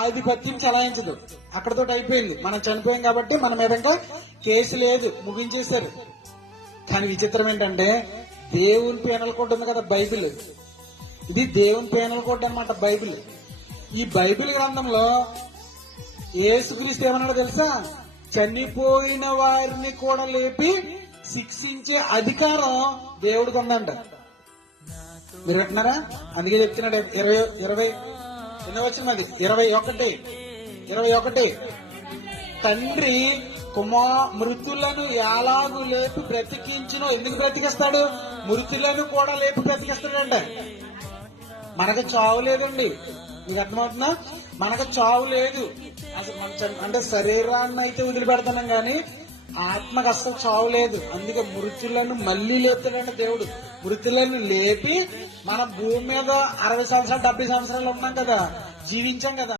ఆధిపత్యం చలాయించదు. అక్కడతో అయిపోయింది. మనం చనిపోయాం కాబట్టి మన మీద ఇంకా కేసు లేదు, ముగించేశారు. కానీ విచిత్రం ఏంటంటే దేవుని పీనల్ కోడ్ ఉంది కదా బైబిల్, ఇది దేవుని పీనల్ కోడ్ అనమాట బైబిల్. ఈ బైబిల్ గ్రంథంలో యేసుక్రీస్తు ఏమన్నాడో తెలుసా? చనిపోయిన వారిని కూడా లేపి శిక్షించే అధికారం దేవుడికి ఉందంట. మీరు వింటున్నారా? అందుకే చెప్తున్నాడు 20 ఎన్నో వచ్చిన అది 21 తండ్రి మృతులను ఎలాగూ లేపి బ్రతికించునో. ఎందుకు బ్రతికిస్తాడు? మృతులను కూడా లేపి బ్రతికిస్తాడంట. మనకు చావు లేదండి, మీకు అర్థమవుతుందా? మనకు చావు లేదు. అసలు అంటే శరీరాన్ని అయితే వదిలిపెడతాం కానీ ఆత్మకు అసలు చావు లేదు. అందుకే మృతులను మళ్లీ లేపుతాడంటే దేవుడు. మృతులను లేపి మన భూమి మీద 60 సంవత్సరాలు 70 సంవత్సరాలు ఉన్నాం కదా, జీవించాం కదా.